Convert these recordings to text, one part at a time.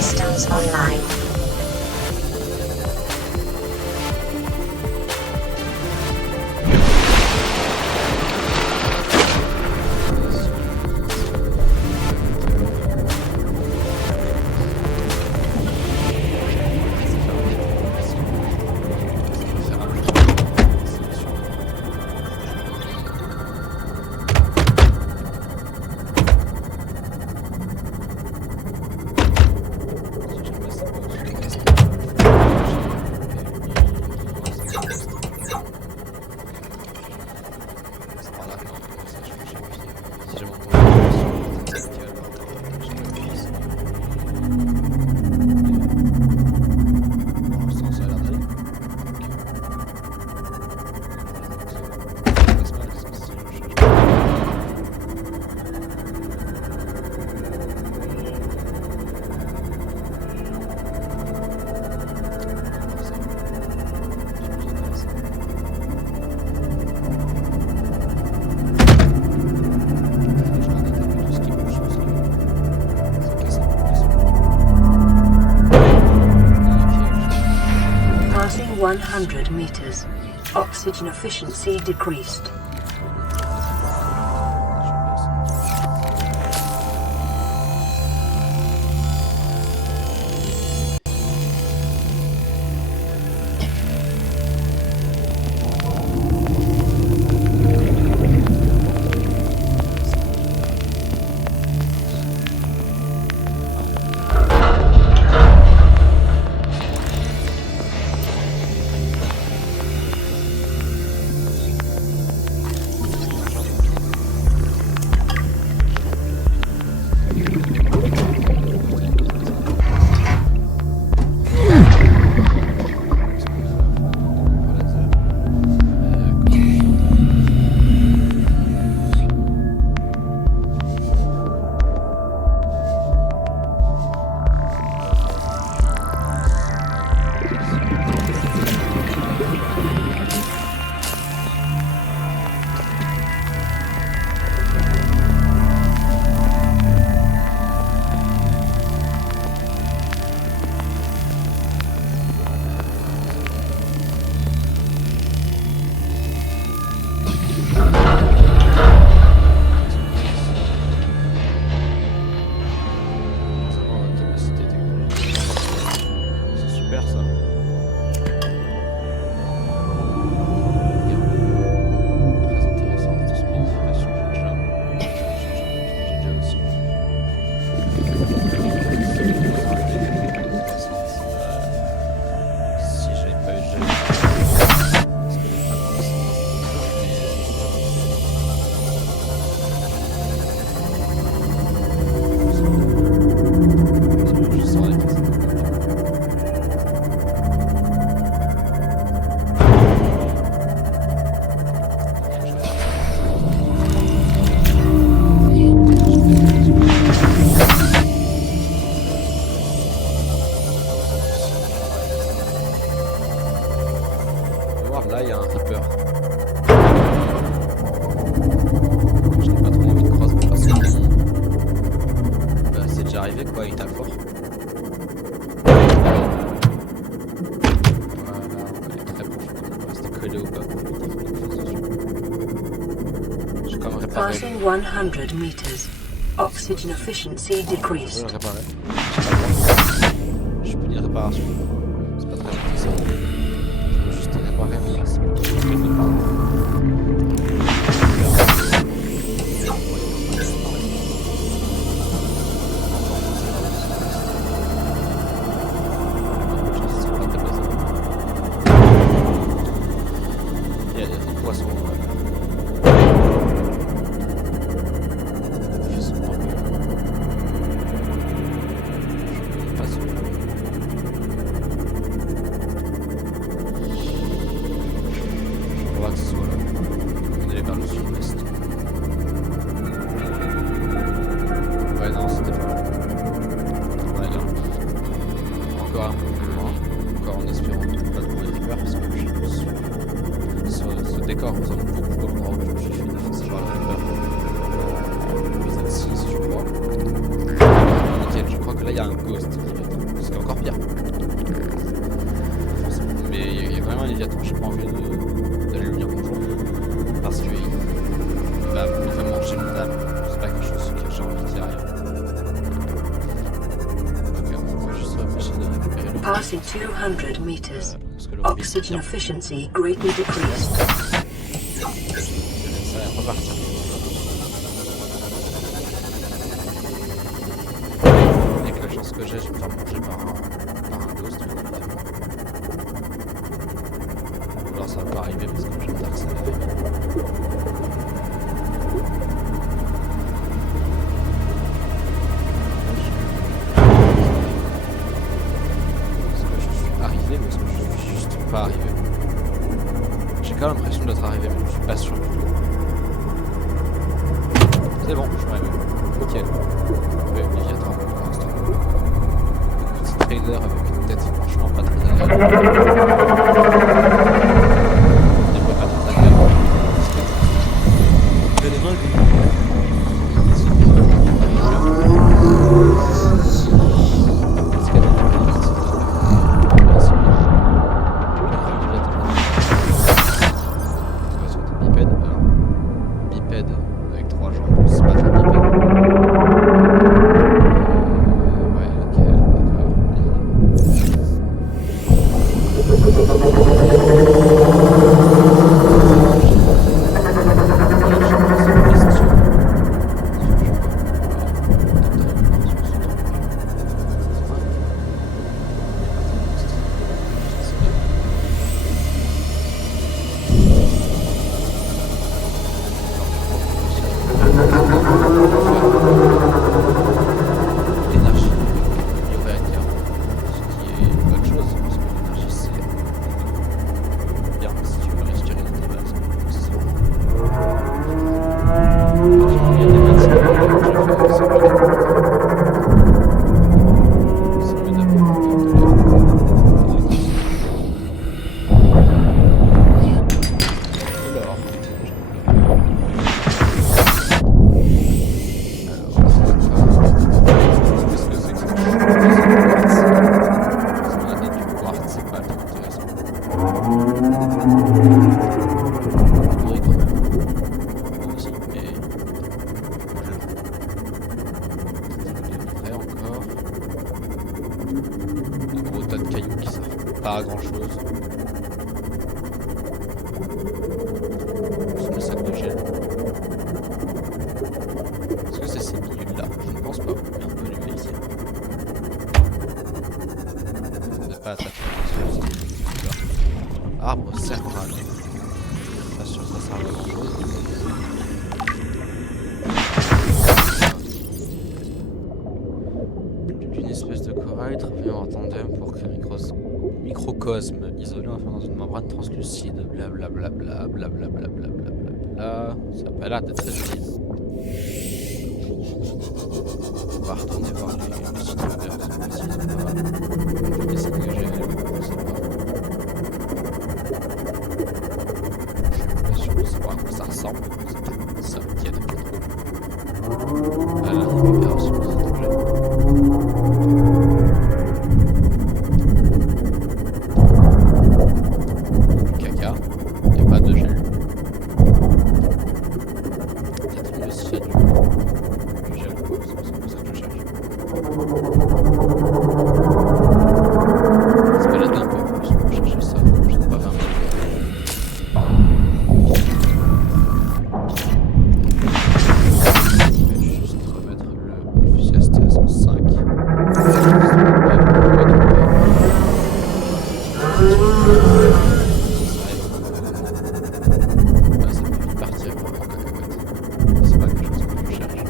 Systems online. Passing 100 meters. Oxygen efficiency decreased. Là, il y a un Reaper. Je n'ai pas trop envie de croiser parce que c'est déjà arrivé quoi, il tape fort. Voilà, il est très profond. On va rester collé au bas pour éviter qu'il nous fasse dessus. J'ai quand même réparé. Passing 100 meters. Oxygen efficiency Je decreased. vais le réparer. Je peux dire réparation. C'est pas très intéressant. Je vais juste réparer mon maximum. Il y a des poissons. il y a un ghost Léviathan. C'est encore pire. Mais il y a quand même un Léviathan, j'ai pas envie d'aller lui dire bonjour. Parce qu'il va manger mon âme. C'est pas quelque chose que j'ai envie qu'il arrive. Donc on va juste réfléchir de récupérer le Passing 200 meters. parce que le Oxygen efficiency greatly decreased. ça va repartir. Avec la chance que j'ai, je vais me faire manger par un ghost, bien évidemment. Ou alors ça va pas arriver parce que j'espère que ça va arriver. Est-ce que je suis arrivé ou est-ce que je suis juste pas arrivé? J'ai quand même l'impression d'être arrivé, mais je suis pas sûr du tout. C'est bon, je suis arrivé. Nickel. Ouais, Léviathan pour l'instant. Petit trader avec une tête franchement pas très agréable. Il n'est pas très agréable. Mais les mains, bipède avec 3 jambes, c'est pas très bipède. Ouais, ok, d'accord. L'énergie du réacteur, ce qui est une bonne chose, parce que l'énergie c'est bien si tu veux respirer dans tes bases. Il y a des médecins que j'ai fait, c'est mieux d'avoir qu'est-ce que c'est que ça? On a du quartz, c'est pas très intéressant. Oui, quand même. Moi aussi, mais moi je devrais encore. Un gros tas de cailloux qui servent pas à grand chose. Juste le sac de gel. Est-ce que c'est ces pilules-là? Je ne pense pas. Il y a un peu du ici. Ne pas attaquer. Arbre cerval. Pas sûr que ça serve à grand chose. D'une espèce de corail travaillant en tandem pour créer un microcosme isolé enfin dans une membrane translucide. Blablabla. Blablabla. Ça a pas l'air d'être très utile. On va retourner voir les sites web de les sites que j'ai, je sais pas. Je suis pas sûr de savoir à quoi ça ressemble. Ça me tienne pas trop. Voilà, les opérations des objets. Du caca, il n'y a pas de gel. Peut-être mieux s'il y a du gel, c'est ça que je cherche. Se balade un peu plus pour chercher ça, je sais pas vraiment. Je vais juste remettre le fusil à 5. Ça peut vite partir en cacahuète. C'est pas quelque chose que je cherche.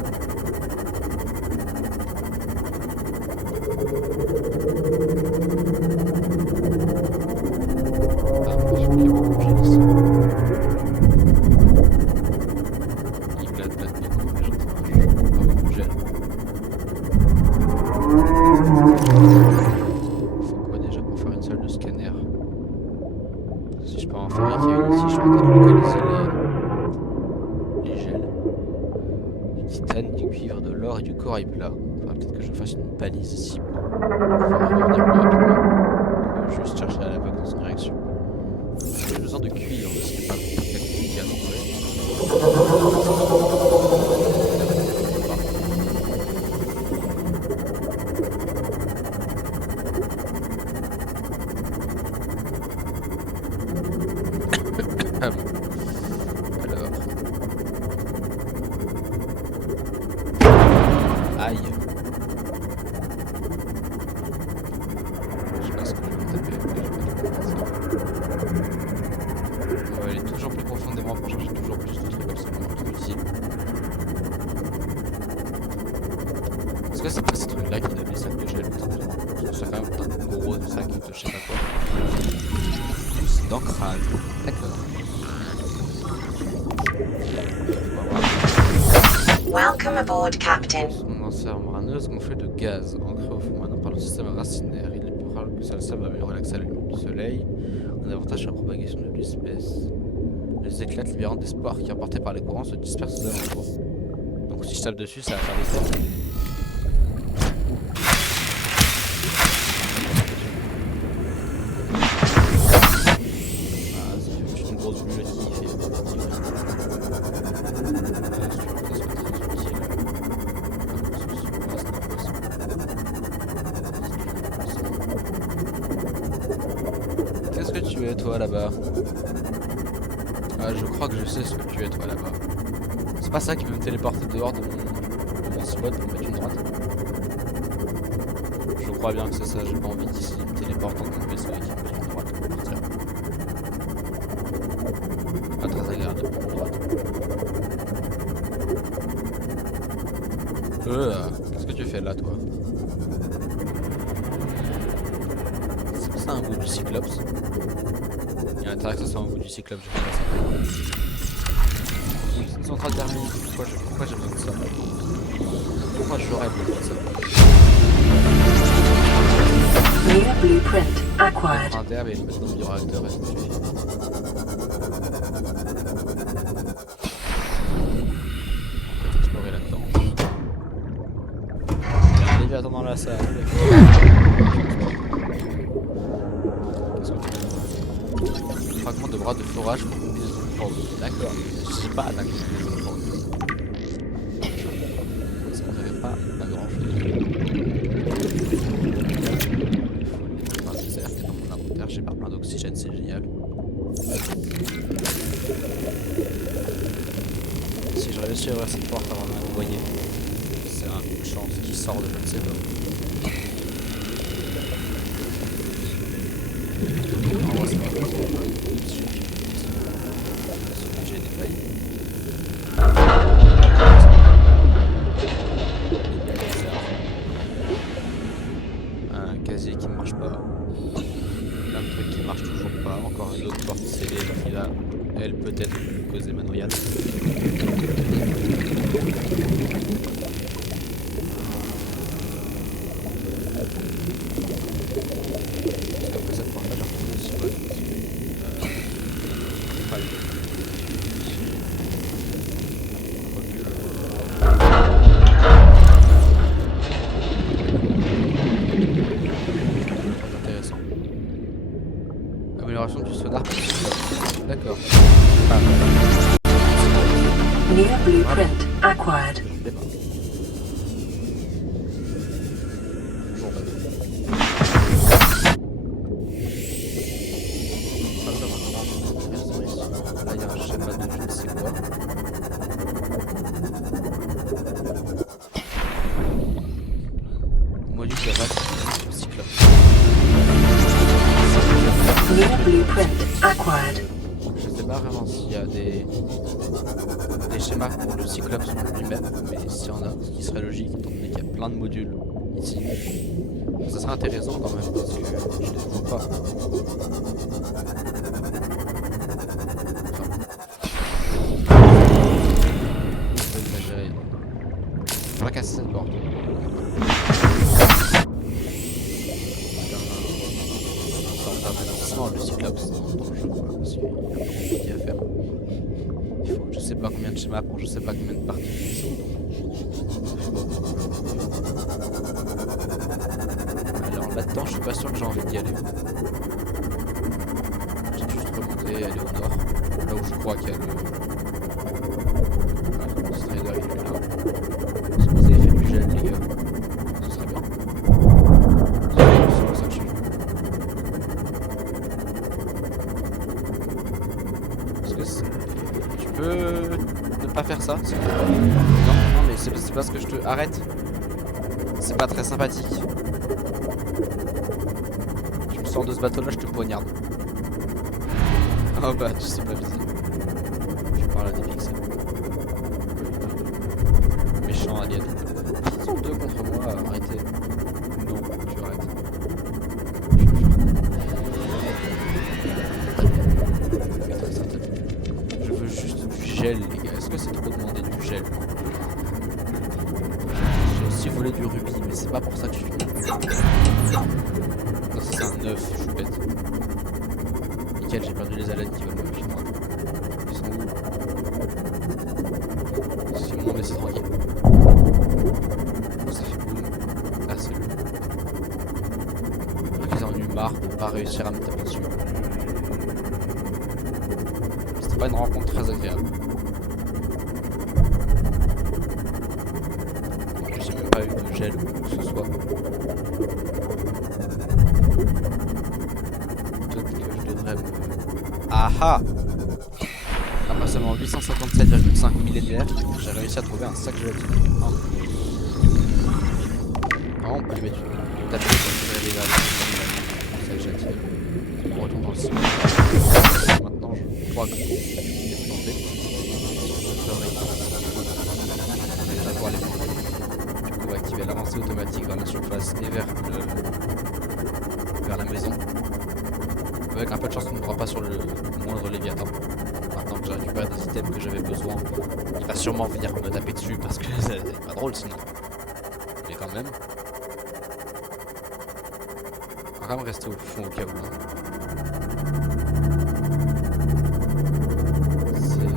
titane, du cuivre, de l'or et du corail plat. Faudra peut-être que je fasse une balise ici pour pouvoir revenir plus rapidement. Juste chercher à l'aveugle dans une direction. J'ai besoin de cuivre, ce qui n'est pas compliqué à trouver. Ah bon. Alors. Aïe. Je sais pas ce que je vais taper, mais je vais pas faire ça. On va aller toujours plus profondément pour chercher toujours plus de trucs absolument inutiles. Est-ce que c'est pas ces trucs là qui donnent les sacs de gel? C'est quand même un gros sac de je sais pas quoi. Plus d'ancrage. D'accord. Welcome aboard, Captain. Son lanceur marneuse gonflé de gaz ancré au fond. Maintenant par le système racinaire, il est plus probable que celle-ci va améliorer l'accès à la lumière du soleil, un avantage sur la propagation de l'espèce. Les éclats libérant des spores qui, emportés par les courants, se dispersent aux alentours. Donc si je tape dessus, ça va faire des spores. Ah, c'est juste une grosse bulle qui fait. Qu'est-ce que tu es toi là-bas? Ah, je crois que je sais ce que tu es toi là-bas. C'est pas ça qui peut me téléporter dehors de mon spot pour me mettre une droite. Je crois bien que c'est ça, j'ai pas envie d'ici me téléportant dans mon vaisseau et qu'il me mette une droite pour partir. Pas très agréable de prendre une droite. Qu'est-ce que tu fais là toi? C'est ça un goût du cyclope? Il y a intérêt que ça soit un goût du cyclope, je sais pas ça. Ils sont en train de terminer. Pourquoi j'ai besoin de ça? Pourquoi j'aurais besoin de ça? New blueprint acquired. Un d'herbe et le mettre dans le bioréacteur et ça me suffit. On peut explorer là-dedans. Il y a un léviathan dans la salle. Qu'est-ce que tu fais? Fragment de bras de forage pour combinaison de forme. D'accord, je sais pas la combinaison de forme. Ça ne servait pas à grand chose. Enfin, c'est certes, dans mon inventaire, j'ai pas plein d'oxygène, c'est génial. Si je réussis à ouvrir cette porte avant de m'envoyer, c'est un coup de chance qui sort de je ne sais pas. En vrai, c'est pas grave. J'ai défailli. Un casier qui ne marche pas. Plein de trucs qui ne marchent toujours pas. Encore une autre porte scellée qui va, elle, peut-être causer ma noyade. Après cette porte-là, j'ai retrouvé le spot. Pas le intéressant. Amélioration du sonar. D'accord. Ah. New blueprint acquired. Je l'ai pas. Bonjour bateau. Là il y a un schéma de je ne sais quoi. Module de race cyclope. New blueprint acquired. Je sais pas vraiment s'il y a des schémas pour le cyclope lui-même, mais s'il y en a, ce qui serait logique étant donné qu'il y a plein de modules ici. Donc ça serait intéressant quand même parce que je les vois pas. Faut exagérer. On va casser cette porte. C'est un avertissement le cyclope dans le jeu quoi, parce qu'il y a beaucoup de trucs à faire. Il faut je sais pas combien de schémas pour je sais pas combien de parties. Maintenant, je suis pas sûr que j'ai envie d'y aller. J'ai juste remonter, aller au nord, là où je crois qu'il y a le strider, il est là. Si vous avez fait du gel, les gars, ce serait bien. C'est pour ça que je suis. Parce que tu peux ne pas faire ça, s'il te plaît. Non, mais c'est parce que je te... Arrête. C'est pas très sympathique. Tu me sors de ce bateau là, je te poignarde. Oh bah tu sais pas viser. Je parle à des pixels. Méchant alien. Ils sont deux contre moi, arrêtez. Non, tu arrêtes. Je veux juste du gel les gars. Est-ce que c'est trop demander du gel? J'ai aussi volé du rubis, mais c'est pas pour ça que je suis venu. Non, c'est un œuf, je suis bête. Nickel, j'ai perdu les aleines qui veulent me filer. Ils sont où? Si on me laisse tranquille. Ça fait boum. Là c'est bon. Ils en ont eu marre de pas réussir à me taper dessus. C'était pas une rencontre très agréable. J'ai même pas eu de gel ou quoi que ce soit. Peut-être que je devrais me... Ah ah! Après seulement 857,5 millénaires, j'ai réussi à trouver un sac gélatine. Oh. Ah, on peut lui mettre une tapette pour tirer les valves. Un sac gélatine. On retourne dans le ciment. Maintenant je crois que je vais planter. On va déjà pouvoir les planter. Du coup on va activer l'avancée automatique vers la surface et vers la maison. Avec un peu de chance, on ne pourra pas sur le moindre léviathan. Maintenant que j'ai récupéré des items que j'avais besoin, il va sûrement venir me taper dessus parce que c'est pas drôle sinon. Mais quand même. On va quand même rester au fond au cas où. C'est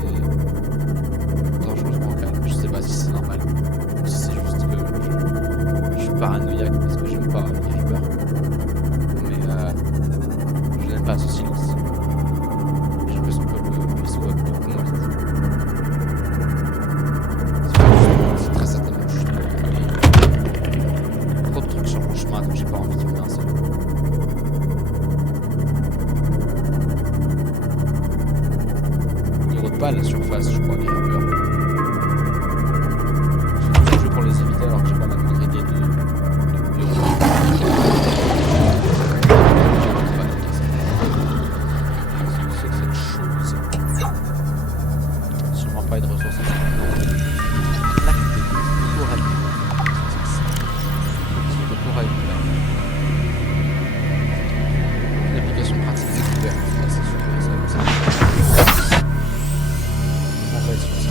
dangereusement calme. Je sais pas si c'est normal. Ou si c'est juste que je suis paranoïaque parce que j'aime pas les flippers. Mais je n'aime pas ce silence. J'ai l'impression que le vaisseau va beaucoup moins vite. C'est très certainement juste trop de trucs sur mon chemin donc j'ai pas envie qu'il y en ait un seul. Ils rôdent pas à la surface, je crois, les rappeurs. J'ai tout joué pour les éviter alors que j'ai pas la moindre idée de pas de ressources. Le corail. Une application pratique découverte. C'est sûr que ça on va être sur ça.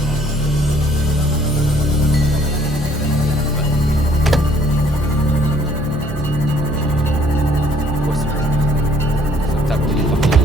Ça tape les parties.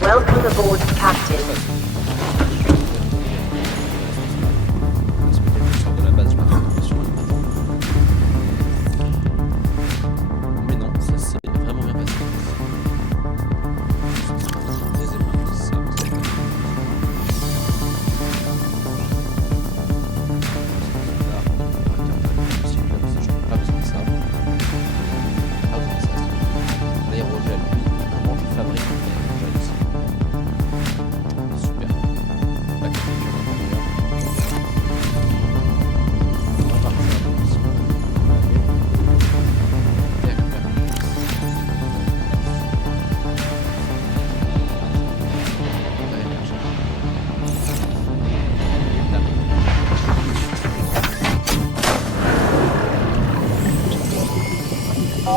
Welcome aboard, Captain. Mais non, ça c'est vraiment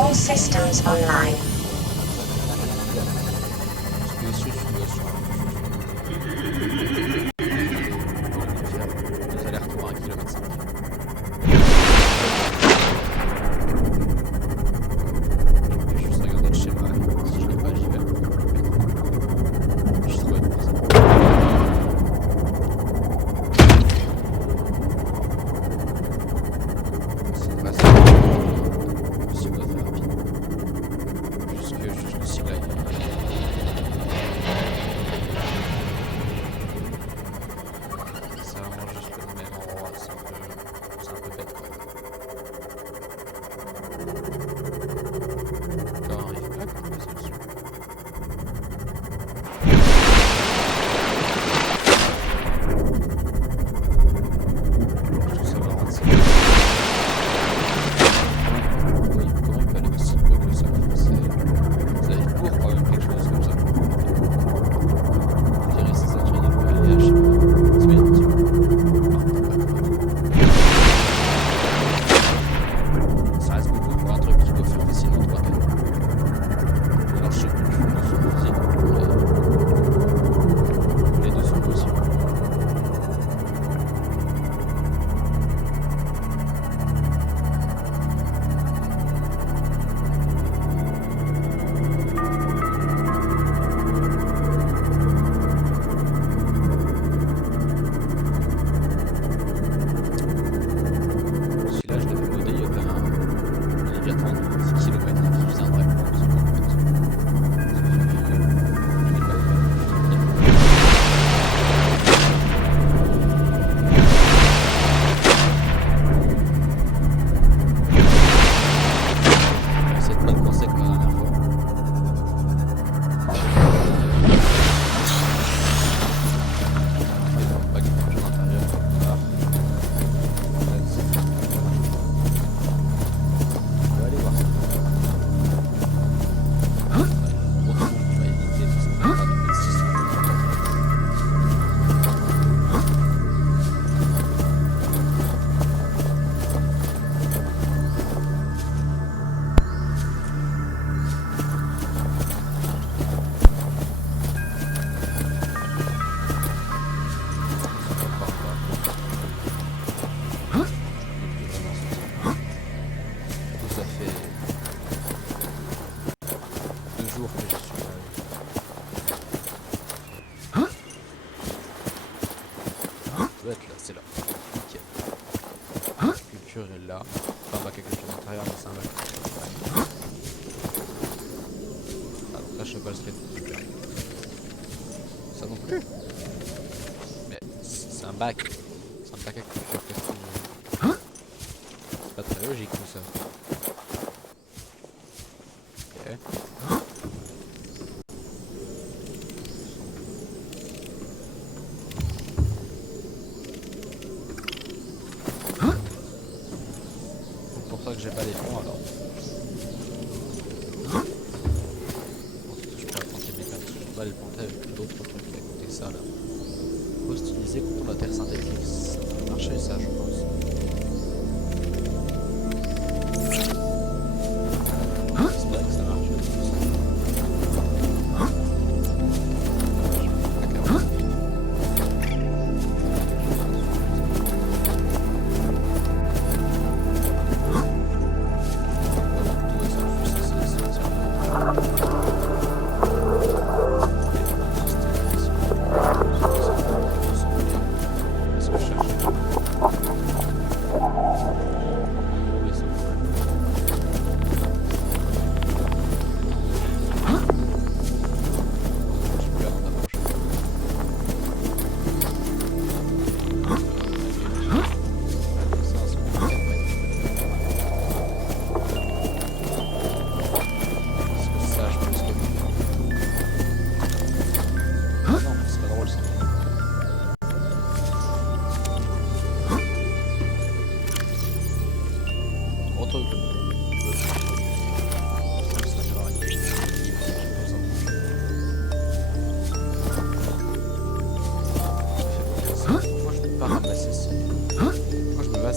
All systems online. Parce que sur simulation, deux allers-retours à 1,5 km. Je vais juste regarder le schéma. Si je l'ai pas, j'y vais. J'ai trouvé une personne. C'est pas ça. Si on doit faire rapide. Jusque là. C'est vraiment juste le même endroit, c'est un peu bête quoi. Quand on arrive pas comme résolution. Je trouve ça vraiment assez. Oui, comment il peut aller aussi peu que ça? Ça va être court quand même, quelque chose comme ça. Je dirais c'est ça, tu vas dire, je sais pas. C'est bien, tu vois. Ça reste beaucoup pour un truc qui doit faire facilement 3 tonnes. Alors je sais plus, je suis les deux sont possibles. Celui-là, je l'avais modé, il y avait un Léviathan de 10 km qui faisait un drag. C'est pas de penser comme la dernière fois. Pas qu'il y ait quelque chose à l'intérieur. On va aller voir ça. On va éviter parce qu'on va pas dans les 600. Ça fait 2 jours que je suis là. Ça doit être là, c'est là. Nickel. La sculpture est là. Enfin, un bac à culture intérieur, mais c'est un bac. Ah, donc là, je sais pas le slate. Ça non plus. Mais c'est un bac. C'est un bac à culture. Qu'est-ce que c'est pas très logique tout ça. Ok. C'est pour ça que j'ai pas les fonds alors. Je pourrais planter mes graines, je peux pas les planter avec d'autres trucs à côté de ça là. Faut styliser contre la terre synthétique, ça peut marcher ça je pense. J'espère que ça marche.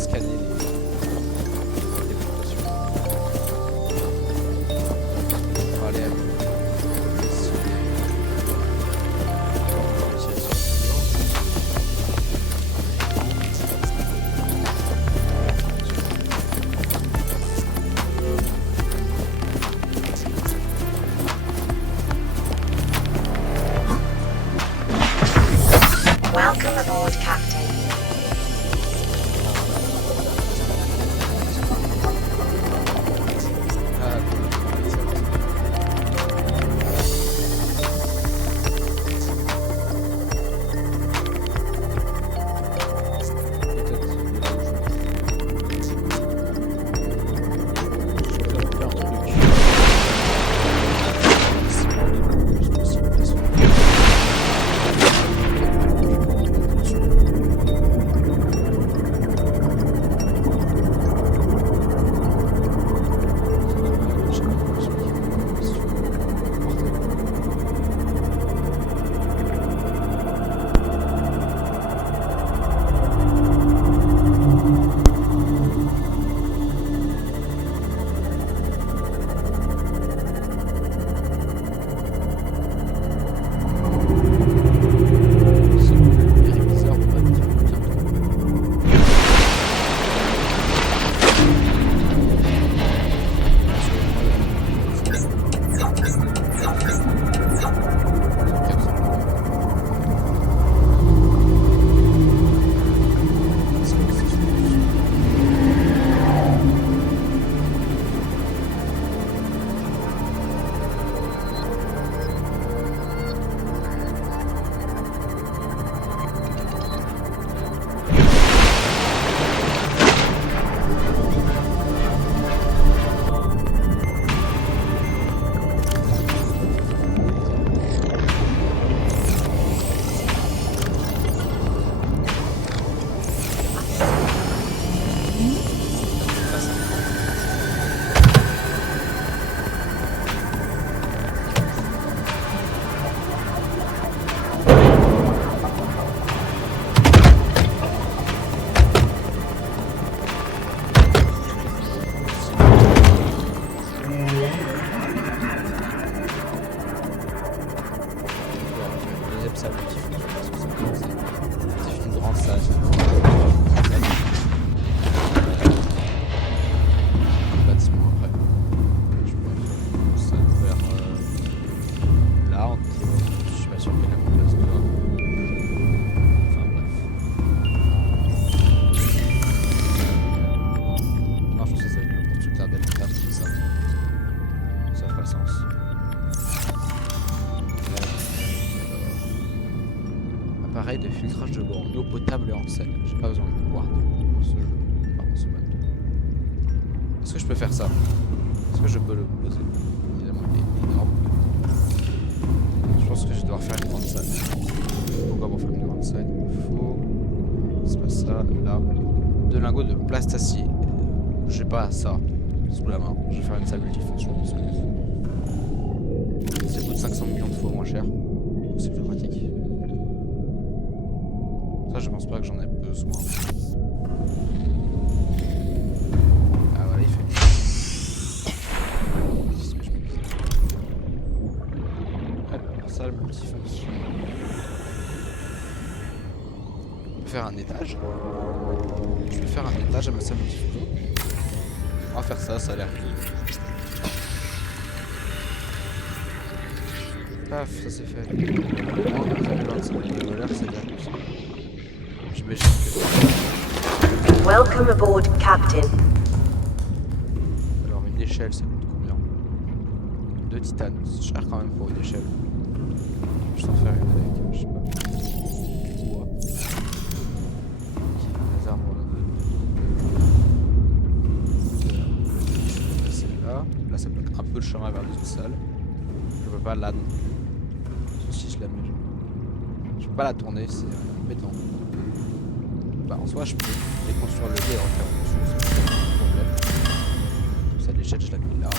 scanner les mutations. Deuxième salle multifonction parce que ça commence. C'est une grande salle. Bâtiment après. Je pourrais faire ça vers là en théorie. Je suis pas sûr qu'il y ait la place de là. Enfin bref. Non, je pense que ça va être le constructeur d'habitat comme ça. Ça fera sens. Appareil de filtrage de l'eau en eau potable et en sel. J'ai pas besoin de boire dans ce jeu. Enfin, dans ce mode. Est-ce que je peux faire ça? Est-ce que je peux le poser? Évidemment, il est énorme. Je pense que je vais devoir faire une grande salle. Pourquoi pour faire une grande salle? Il me faut. C'est pas ça, là. 2 lingots de plastacier. J'ai pas ça sous la main. Je vais faire une salle multifonction parce que ça coûte 500 millions de fois moins cher. C'est plus pratique. Ça, je pense pas que j'en ai besoin. Ah voilà, il fait nuit. Qu'est-ce que je peux faire? Alors, salle multifonction. Je peux faire un étage. Je vais faire un étage à ma salle multifonction. On va faire ça, ça a l'air cool. Paf, ça c'est fait. Oh, ça fait 25 $, c'est bien plus. J'imagine que... Welcome aboard, Captain. Alors une échelle, ça coûte combien? 2 titanes, c'est cher quand même pour une échelle. Je vais en faire une avec, je sais pas. Bois. Ok, les arbres là. Celle-là. Là ça bloque un peu le chemin vers d'autres salles. Je peux pas là non plus. Si je la mets, je peux pas la tourner, c'est embêtant. Bah en soi je peux déconstruire le dé et refaire dessus, c'est pas un problème. Comme ça l'échelle je la mets là.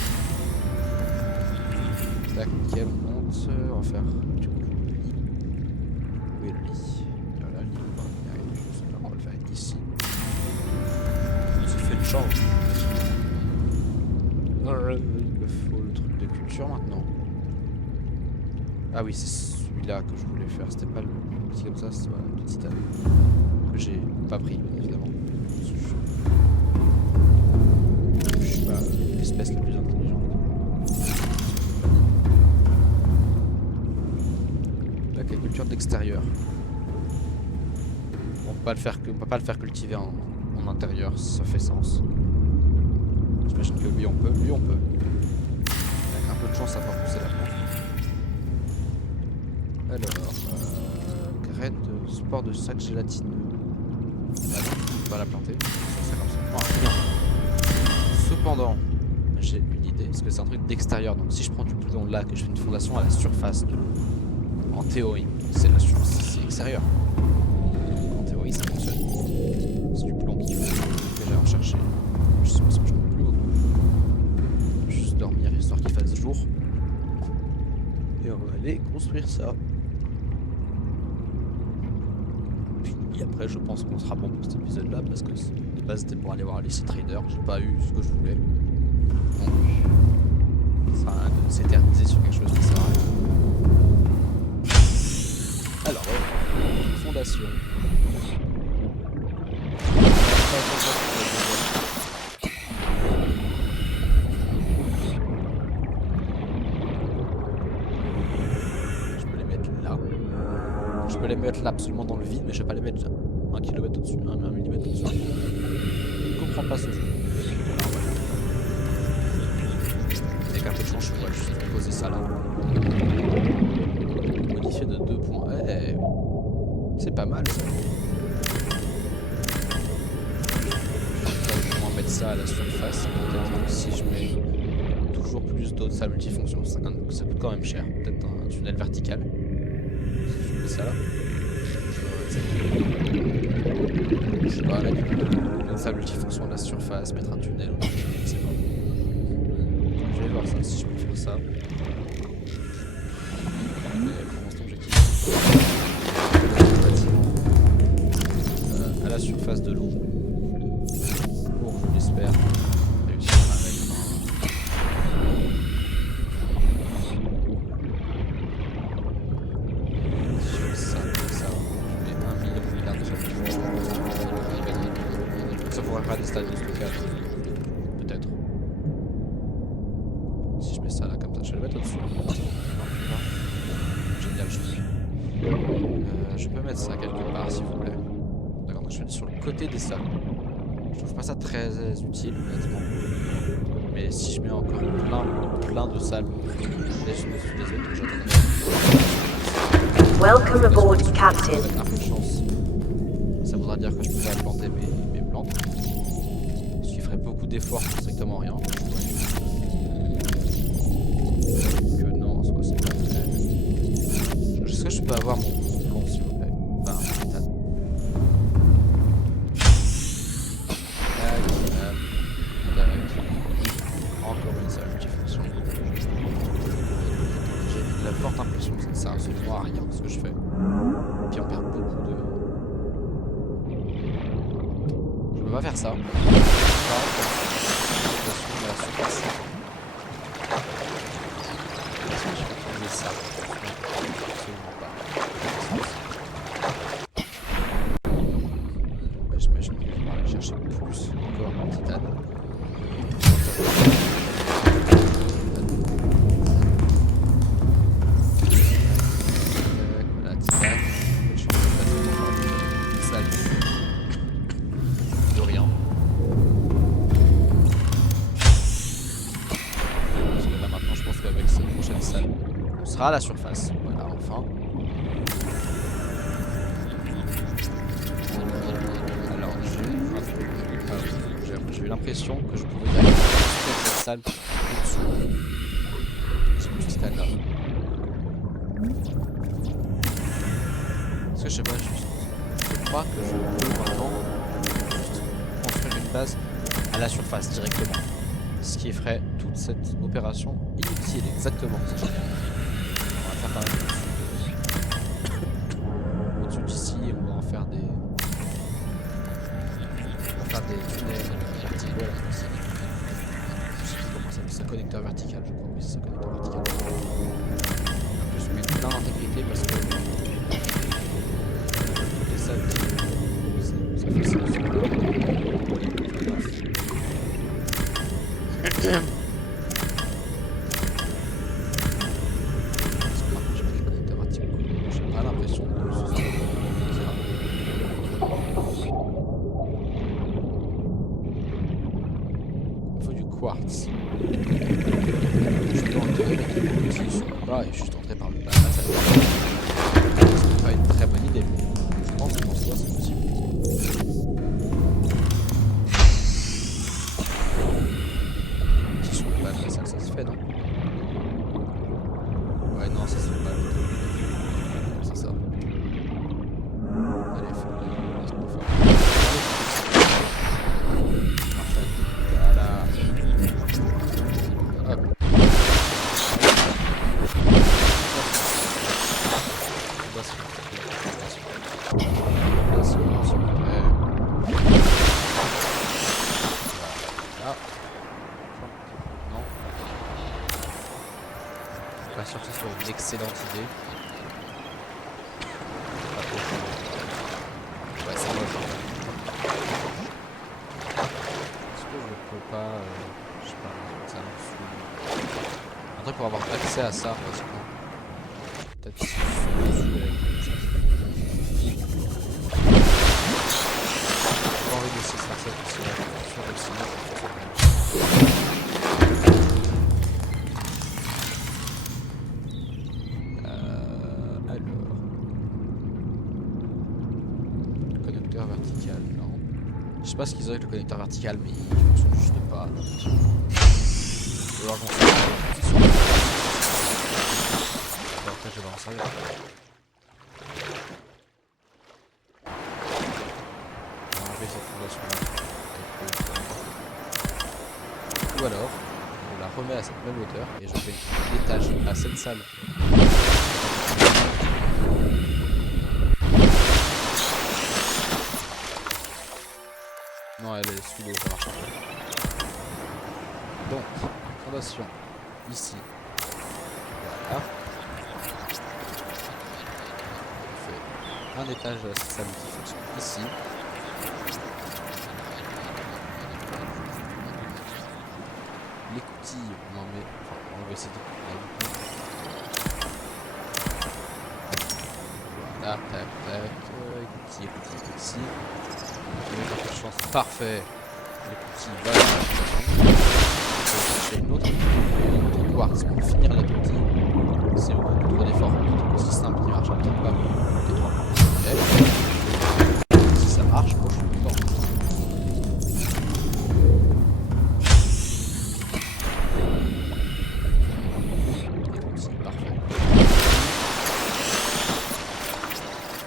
Tac, nickel, on monte, on va faire du coup le lit. Où est le lit? Là, le lit, on va y arriver juste là, on va le faire ici. Ça fait une chambre. Il me faut le truc de culture maintenant. Ah oui, c'est celui-là que je voulais faire, c'était pas le petit comme ça, c'est voilà, le titane. Que j'ai pas pris, bien évidemment. Je suis pas l'espèce la plus intelligente. Là, la culture de l'extérieur. On peut pas le faire cultiver en intérieur, ça fait sens. J'imagine que lui on peut, Avec un peu de chance, ça va pousser la plante. Alors, graines de sport de sac gélatineux. Ah non, on va la planter. Ça comme ça. Oh, non. Cependant, j'ai une idée, parce que c'est un truc d'extérieur. Donc si je prends du plomb là, que je fais une fondation à la surface de l'eau, en théorie, c'est extérieur. En théorie, ça fonctionne. C'est du plomb qu'il faut déjà rechercher. Je sais pas si je peux plus beaucoup. Juste dormir histoire qu'il fasse jour. Et on va aller construire ça. Et après, je pense qu'on sera bon pour cet épisode-là parce que de base c'était pour aller voir les Sea Traders. J'ai pas eu ce que je voulais. Donc, ça sert à rien de s'éterniser sur quelque chose qui sert à rien. Alors, fondation. Je peux les mettre là. Je peux les mettre là absolument dans le vide, mais je vais pas les mettre 1 km au-dessus, 1 mm au-dessus. Je comprends pas ce jeu. Avec un peu de chance, je pourrais juste poser ça là. Modifier de 2 points. Ouais, c'est pas mal ça. Je vais au moins mettre ça à la surface. Peut-être si je mets toujours plus d'autres salles multifonctions, ça coûte quand même cher. Peut-être un tunnel vertical. Si je mets ça là. Je sais pas, là, une salle multifonction de la surface, mettre un tunnel ou je sais pas. Je vais voir ça, si je peux faire ça. Mais pour l'instant, objectif. À la surface de l'eau. Pour, je l'espère, réussir à mettre sur ça, comme ça. Je mets 1 milliard de chaque. Ça pourrait faire des stades de stockage. Peut-être. Si je mets ça là comme ça, je vais le mettre au-dessus. Génial, je peux mettre ça quelque part s'il vous plaît. D'accord, donc je vais mettre sur le côté des salles. Je trouve pas ça très utile honnêtement. Mais si je mets encore plein de salles les unes au-dessus des autres, j'attends. Welcome aboard, Captain. Avec un peu de chance, ça voudra dire que je pourrais planter mes plantes. Ce qui ferait beaucoup d'efforts pour strictement rien. Que non, en soi c'est pas très... Est-ce que je peux avoir mon plomb s'il vous plaît? Enfin, mon méthane. Encore une salle multifonction. J'ai la forte impression que ça ne sert absolument à rien ce que je fais. Puis on perd beaucoup de... Je peux pas faire ça. Est-ce que je peux utiliser ça? Absolument pas. J'imagine que je vais aller chercher plus encore en titane. Voilà, titane. Je suis en train de ça de rien. Parce que là maintenant je pense qu'avec cette prochaine salle, on sera à la surface. Voilà, enfin. Alors j'ai eu l'impression que je pouvais y aller sur cette salle au-dessous. Sur le stade là. Parce que je sais pas, je crois que je peux maintenant construire une base à la surface directement. Ce qui ferait toute cette opération inutile, exactement. C'est génial. On va faire quand même au-dessus d'ici et on va en faire des... tunnels verticaux. Voilà, je sais plus comment ça s'appelle, c'est un connecteur vertical, je crois. Oui, c'est un connecteur vertical. En plus, je mets plein d'intégrité parce que les salles, ça fait ça. J'ai pas l'impression de ce soit il faut du quartz. Je peux enterrer les petits sur le bas et juste entrer par le bas. Là, ça pas une très bonne idée. Je pense qu'en soi c'est possible. Sur le bas de la salle, ça se fait, non? Ouais, non, ça se fait pas. C'est ça. Allez, faut le faire. Parfait. Voilà. Hop. Pas sûr que ce soit une excellente idée. Pas trop. Ouais, c'est moche. Est-ce que je peux pas, je sais pas, mettre ça en dessous. Un truc pour avoir accès à ça, parce que peut-être si je suis dessus avec ça. J'ai pas envie de laisser se faire ça aussi là, sur le cinéma. pas ce qu'ils ont avec le connecteur vertical, mais il fonctionne juste pas. Alors, après, je vais en servir. On va enlever cette fondation là. Ou alors, je la remets à cette même hauteur et je fais l'étage à cette salle. Non, elle est sous l'eau, ça marche pas. Donc, fondation, ici. Voilà. On fait un étage de cette salle qui fonctionne ici. L'écoutille, on en met. Enfin, on va essayer de. Voilà, tac, tac. Écoutille, ici. Je vais faire chance. Parfait. L'écoutille va dans la fondation. Je vais chercher une autre quartz pour finir l'écoutille. C'est beaucoup trop d'efforts. Un truc aussi simple qui marche à petit pas. Les trois. Si ça marche, moi je suis content. Écoutille, parfait.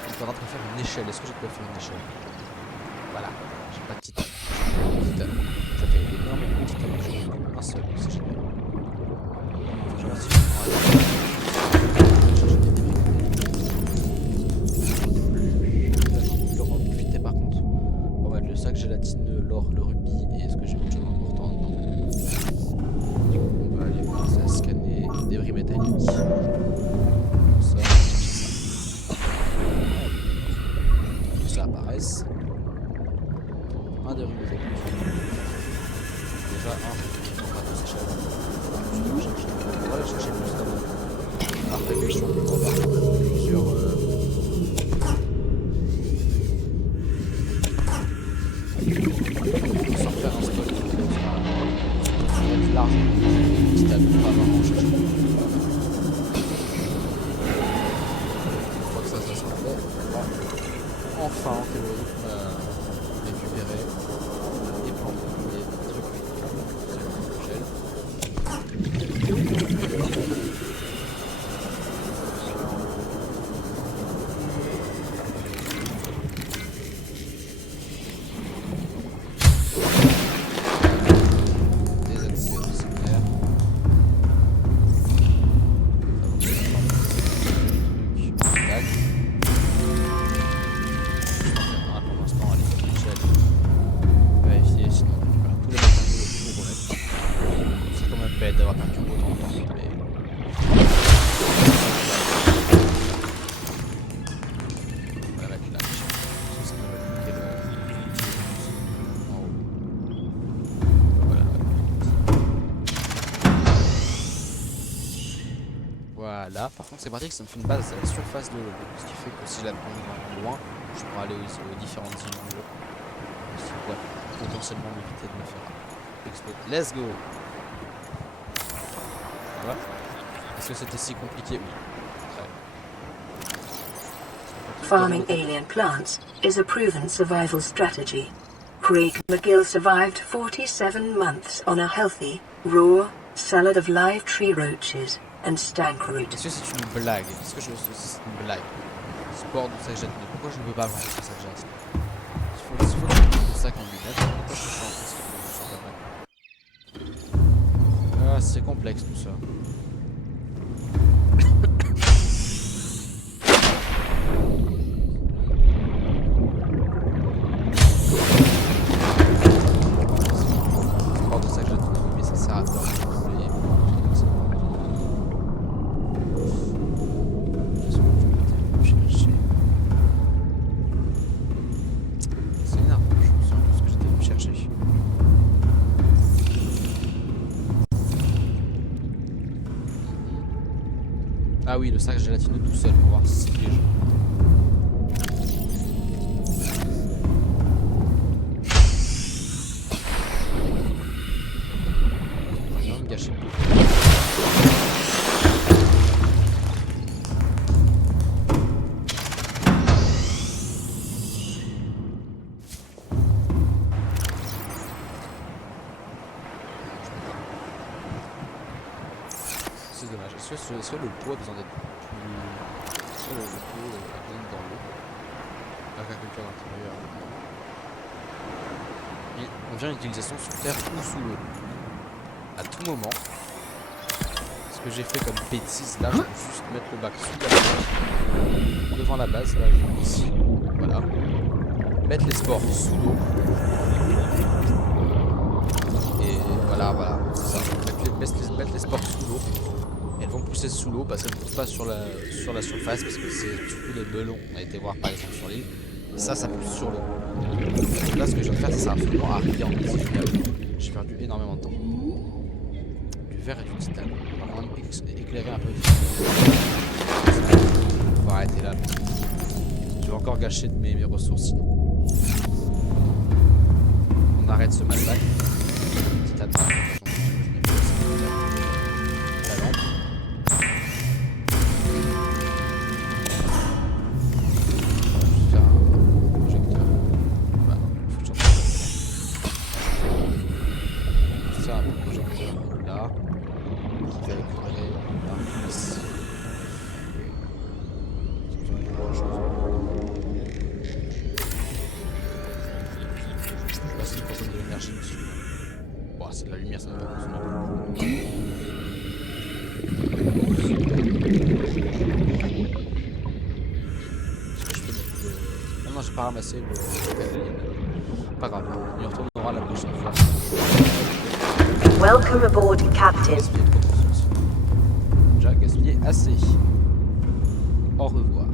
Je suis en train de faire une échelle. Est-ce que je peux faire une échelle? Voilà, j'ai pas de titane. Ça fait d'énormes titanes. Un seul, c'est génial. Faut que je regarde si je prends un. Chercher des débris. Je vais en profiter par contre. On va mettre le sac gélatineux, l'or, le rubis et est-ce que j'ai autre chose d'important dedans? Du coup, on va aller commencer à scanner les débris métalliques. Comme ça, on va chercher ça. Que ça apparaisse. Un des rues déjà un, on va tous échapper. On va aller chercher plus d'abord. Après question, on va voir plusieurs. On s'en faire un stock qui va être large. Petit à petit, on va vraiment chercher. Une fois que ça sera fait, on va enfin en théorie récupérer. D'avoir perdu autant de temps, mais... On va mettre là, c'est ce qui va bloquer le... en haut. Voilà, par contre c'est pratique, ça me fait une base à la surface de l'eau, ce qui fait que si je la prends loin, je pourrais aller aux différentes îles du jeu, ce qui pourrait potentiellement m'éviter de me faire exploser. Let's go! Est-ce que c'était si compliqué? Oui. Farming alien plants is a proven survival strategy. Craig McGill survived 47 months on a healthy, raw salad of live tree roaches and stank root. Est-ce que c'est une blague? Est-ce que c'est une blague? Sport de sac jatine. Pourquoi je ne peux pas vendre ce sac jatine? Il faut que je mette le sac en lunettes. Pourquoi je suis en train de... Ah, c'est complexe tout ça. Ah oui, le sac gélatineux tout seul pour voir si c'est léger. On va me gâcher. c'est dommage. Est-ce que le pot a besoin d'être plus... Est-ce que le pot a besoin d'être dans l'eau? Aquaculture d'intérieur. Et on vient d'utilisation sous terre ou sous l'eau. À tout moment. Ce que j'ai fait comme bêtise, là, je vais juste mettre le bac sous la base. Devant la base, là, ici. Voilà. Mettre les spores sous l'eau. Et voilà, c'est ça. Mettre les spores sous l'eau. Elles vont pousser sous l'eau parce qu'elles ne poussent pas sur la surface, parce que c'est surtout les melons. On a été voir par exemple sur l'île. Ça pousse sur l'eau. Là, ce que je viens de faire, ça sert absolument à rien. J'ai perdu énormément de temps. Du verre et du titane. On va quand même éclairer un peu. On va arrêter là. Je vais encore gâcher de mes ressources sinon. On arrête ce malbac. Titane. La lampe. C'est de la lumière, ça va pas consommer. Non, j'ai pas ramassé le... Pas grave, on y retournera la prochaine fois. Welcome aboard, Captain. Gaspiller trop de ressources. Déjà gaspillé assez. Au revoir.